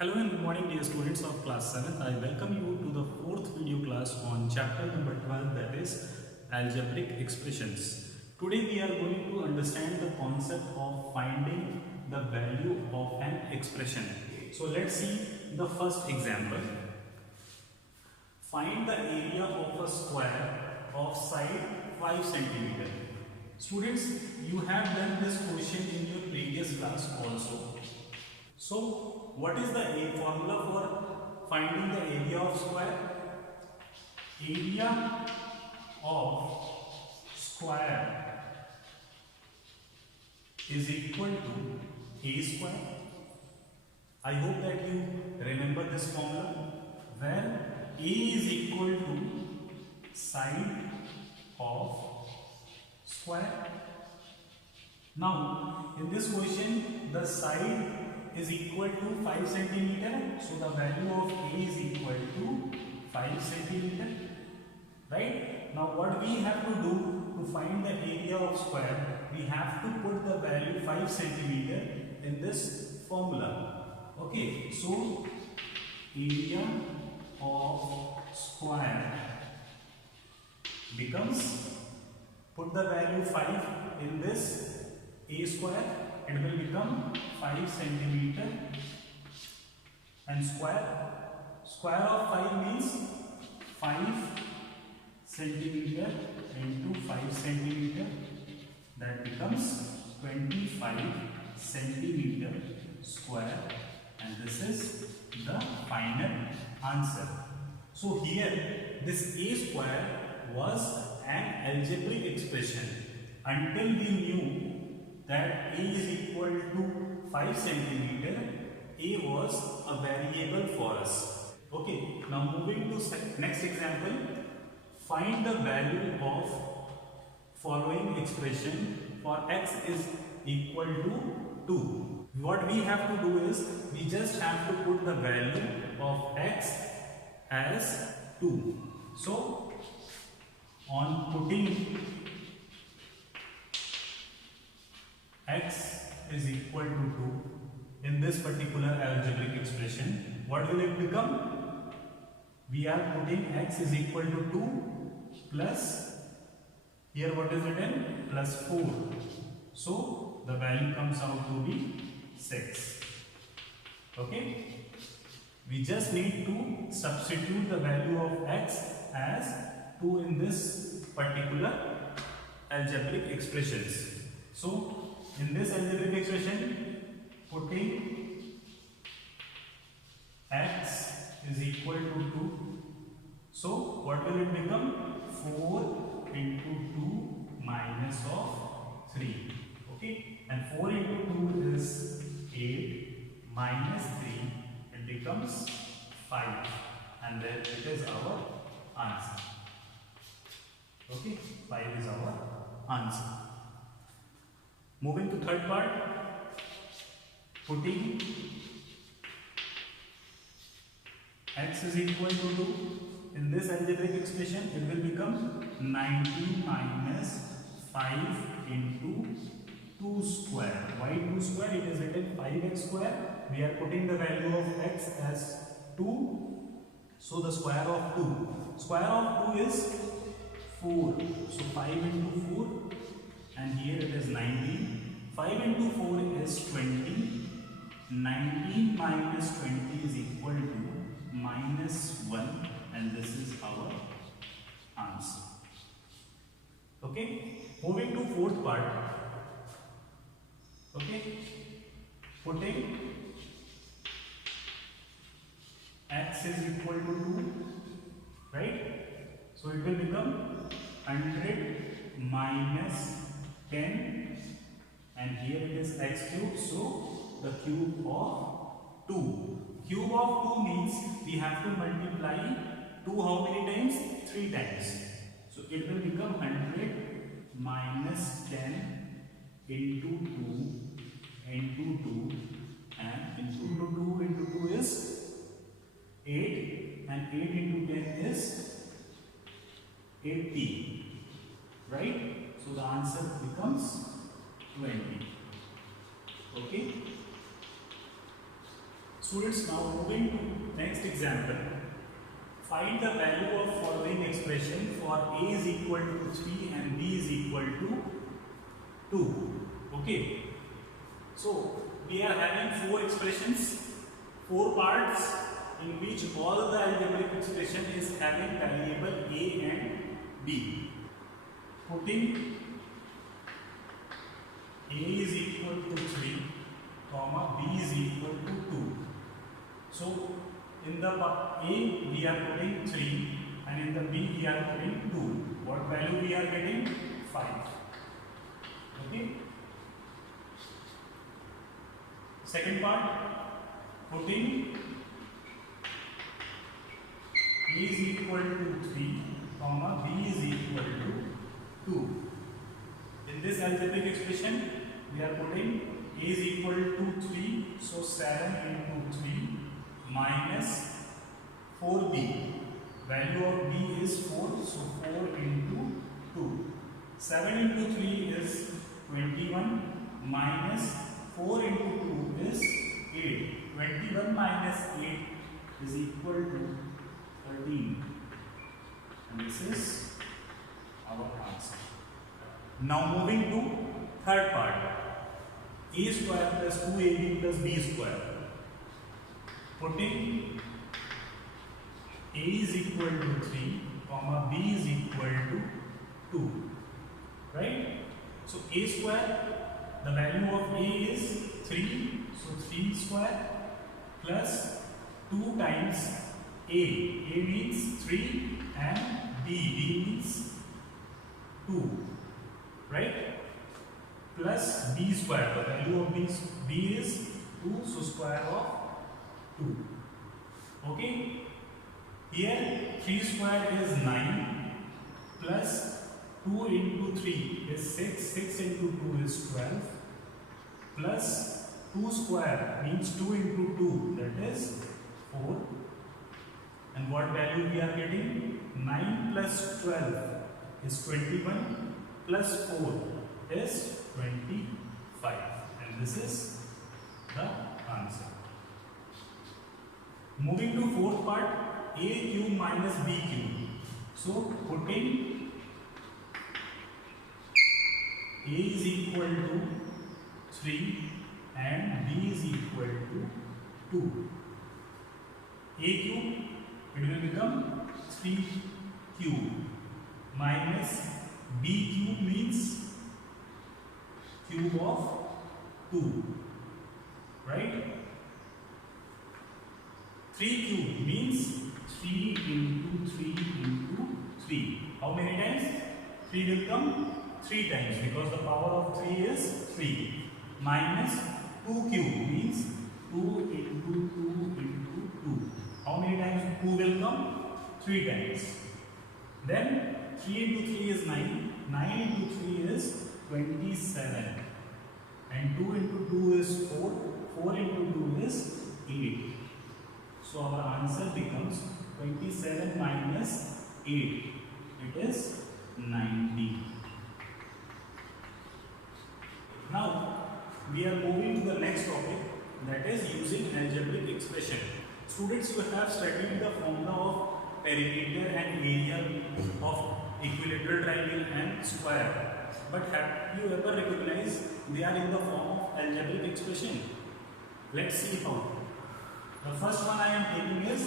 Hello and good morning dear students of class 7th. I welcome you to the fourth video class on chapter number 12, that is algebraic expressions. Today we are going to understand the concept of finding the value of an expression. So let's see the first example. Find the area of a square of side 5 cm. Students, you have done this question in your previous class also. So, what is the formula for finding the area of square? Area of square is equal to a square. I hope that you remember this formula where a is equal to side of square. Now, in this question, the side is equal to 5 centimeter. So the value of a is equal to 5 centimeter. Right? Now what we have to do to find the area of square, we have to put the value 5 centimeter in this formula. Okay, so area of square becomes, put the value 5 in this a square, it will become 5 centimeter, and square of 5 means 5 centimeter into 5 centimeter, that becomes 25 centimeter square, and this is the final answer. So here this a square was an algebraic expression until we knew that a is equal to 5 centimeter. A was a variable for us. Okay, now moving to next example. Find the value of following expression for x is equal to 2. What we have to do is, we just have to put the value of x as 2. So, on putting x is equal to 2 in this particular algebraic expression, what will it become? We are putting x is equal to 2 plus, here what is written? Plus 4. So the value comes out to be 6. Okay? We just need to substitute the value of x as 2 in this particular algebraic expressions. So in this algebraic expression, putting x is equal to 2. So what will it become? 4 into 2 minus of 3. Okay, and 4 into 2 is 8 minus 3. It becomes 5, and then it is our answer. Okay, 5 is our answer. Moving to third part, putting x is equal to 2 in this algebraic expression, it will become 19 minus 5 into 2 square. Why 2 square? It is written 5x square. We are putting the value of x as 2. So the square of 2. Square of 2 is 4. So 5 into 4. And here it is 19. 5 into 4 is 20. 19 minus 20 is equal to minus 1, and this is our answer. Okay, moving to fourth part. Okay, putting x is equal to 2, right? So it will become 100 minus 10, and here it is x cube, so the cube of 2. Cube of 2 means we have to multiply 2 how many times? 3 times. So it will become 100 minus 10 into 2 into 2, and into 2 is 8, and 8 into 10 is 80, right? So the answer becomes 20. Okay. Students, now moving to next example. Find the value of following expression for a is equal to 3 and b is equal to 2. Okay. So we are having 4 expressions, 4 parts in which all the algebraic expression is having variable a and b. Putting a is equal to 3, comma b is equal to 2. So in the a we are putting 3 and in the b we are putting 2. What value we are getting? 5. Okay. Second part, putting a is equal to 3, comma b is equal to 2. In this algebraic expression, we are putting a is equal to 3, so 7 into 3 minus 4b. Value of b is 4, so 4 into 2. 7 into 3 is 21 minus 4 into 2 is 8. 21 minus 8 is equal to 13. And this is our answer. Now moving to third part. A square plus 2ab plus b square. Putting a is equal to 3, comma b is equal to 2. Right? So a square, the value of a is 3, so 3 square plus 2 times a. A means 3 and b means 2. Right? Plus b square, the value of b is 2, so square of 2. Okay. Here 3 square is 9 plus 2 into 3 is 6. 6 into 2 is 12 plus 2 square means 2 into 2, that is 4. And what value we are getting? 9 plus 12 is 21 plus 4 is 25. And this is the answer. Moving to fourth part, a cube minus b cube. So putting a is equal to 3 and b is equal to 2. A cube, it will become 3 cube minus b cube means cube of 2. Right? 3 cube means 3 into 3 into 3. How many times? 3 will come 3 times because the power of 3 is 3. Minus 2 cube means 2 into 2 into 2. How many times 2 will come? 3 times. Then 3 into 3 is 9. 9 into 3 is 27. And 2 into 2 is 4. 4 into 2 is 8. So our answer becomes 27 minus 8. It is 90. Now we are moving to the next topic, that is using algebraic expression. Students, you have studied the formula of perimeter and area of equilateral triangle and square. But have you ever recognized they are in the form of algebraic expression? Let's see how. The first one I am taking is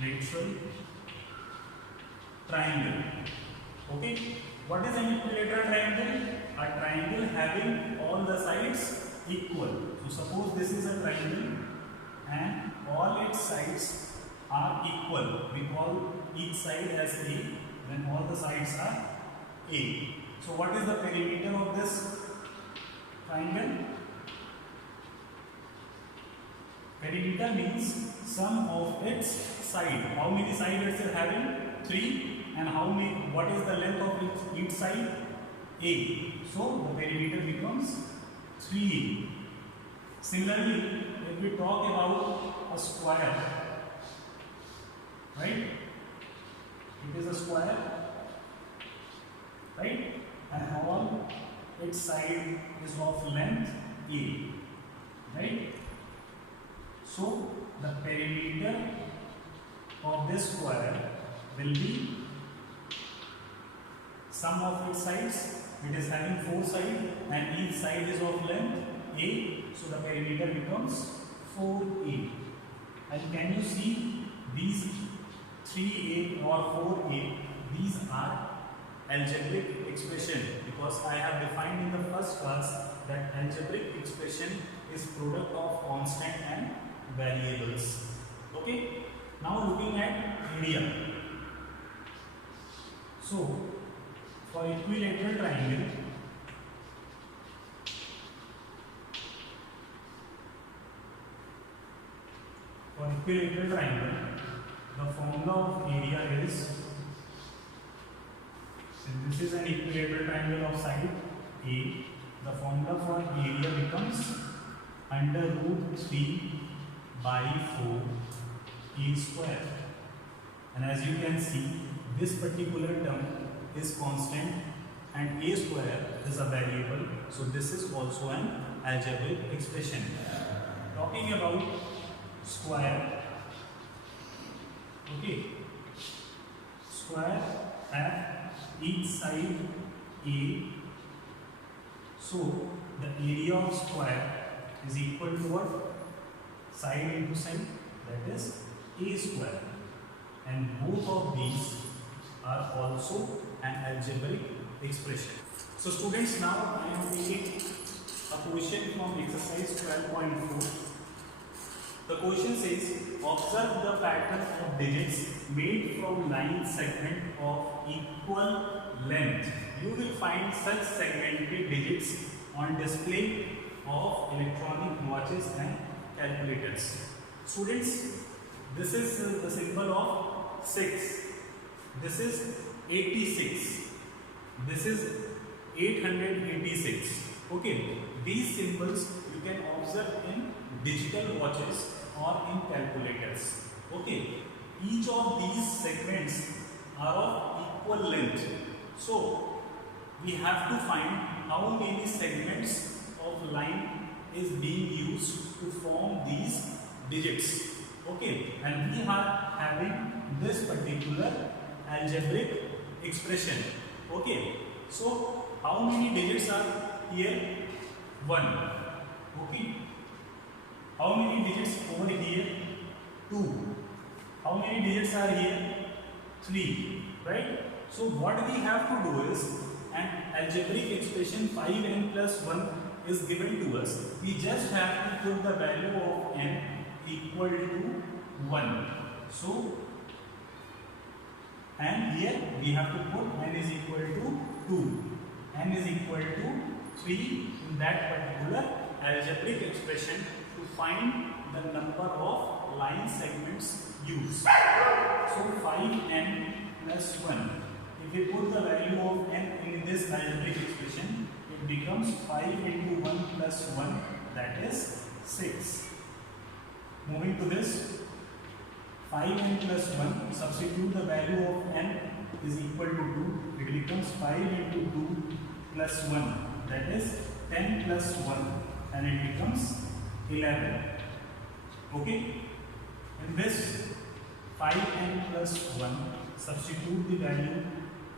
equilateral triangle. Okay. What is an equilateral triangle? A triangle having all the sides equal. So suppose this is a triangle and all its sides are equal. We call each side as A, then all the sides are A. So what is the perimeter of this triangle? Perimeter means sum of its side. How many sides it is having? 3. And what is the length of each side? A. So the perimeter becomes 3. Similarly, if we talk about a square, right? It is a square, right? And all its side is of length A, this square will be sum of its sides. It is having 4 sides and each side is of length A, so the perimeter becomes 4A. And can you see these 3A or 4A? These are algebraic expression, because I have defined in the first class that algebraic expression is product of constant and variables. Okay. Now looking at area. So for equilateral triangle, the formula of area is, since this is an equilateral triangle of side A, the formula for area becomes under root 3 by 4 A square. And as you can see, this particular term is constant and A square is a variable, so this is also an algebraic expression. Talking about square, okay, square have each side A, so the area of square is equal to what? Side into side, that is A square, and both of these are also an algebraic expression. So students, now I am taking a question from exercise 12.4. The question says, observe the pattern of digits made from line segment of equal length. You will find such segmented digits on display of electronic watches and calculators. Students, this is the symbol of 6. This is 86. This is 886. Okay, these symbols you can observe in digital watches or in calculators. Okay, each of these segments are of equal length. So we have to find how many segments of line is being used to form these digits. Okay, and we are having this particular algebraic expression. Okay, so how many digits are here? 1. Okay, how many digits over here? 2. How many digits are here? 3. Right? So what we have to do is, an algebraic expression 5n plus 1 is given to us. We just have to put the value of n equal to 1. So, and here we have to put n is equal to 2. N is equal to 3 in that particular algebraic expression to find the number of line segments used. So 5n plus 1. If we put the value of n in this algebraic expression, it becomes 5 into 1 plus 1, that is 6. Moving to this, 5n plus 1, substitute the value of n is equal to 2, it becomes 5 into 2 plus 1, that is 10 plus 1, and it becomes 11. Okay, in this 5n plus 1, substitute the value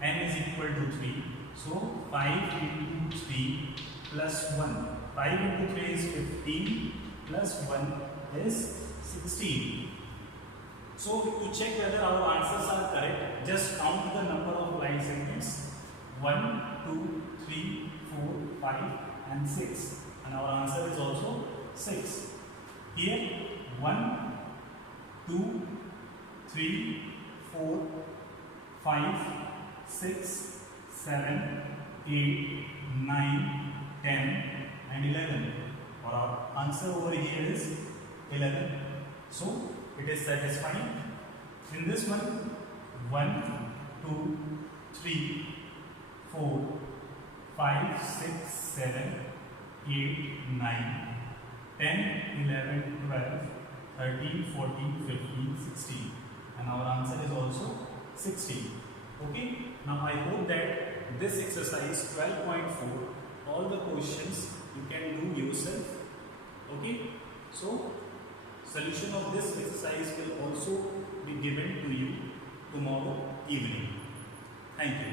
n is equal to 3, so 5 into 3 plus 1, 5 into 3 is 15 plus 1 is 16. So to check whether our answers are correct, just count the number of line segments: 1, 2, 3, 4, 5 and 6, and our answer is also 6. Here 1, 2, 3, 4, 5, 6, 7, 8, 9, 10 and 11. Our answer over here is 11. So it is satisfying. In this one, 1, 2, 3, 4, 5, 6, 7, 8, 9, 10, 11, 12, 13, 14, 15, 16. And our answer is also 16. Okay. Now I hope that this exercise 12.4, all the questions you can do yourself. Okay. So solution of this exercise will also be given to you tomorrow evening. Thank you.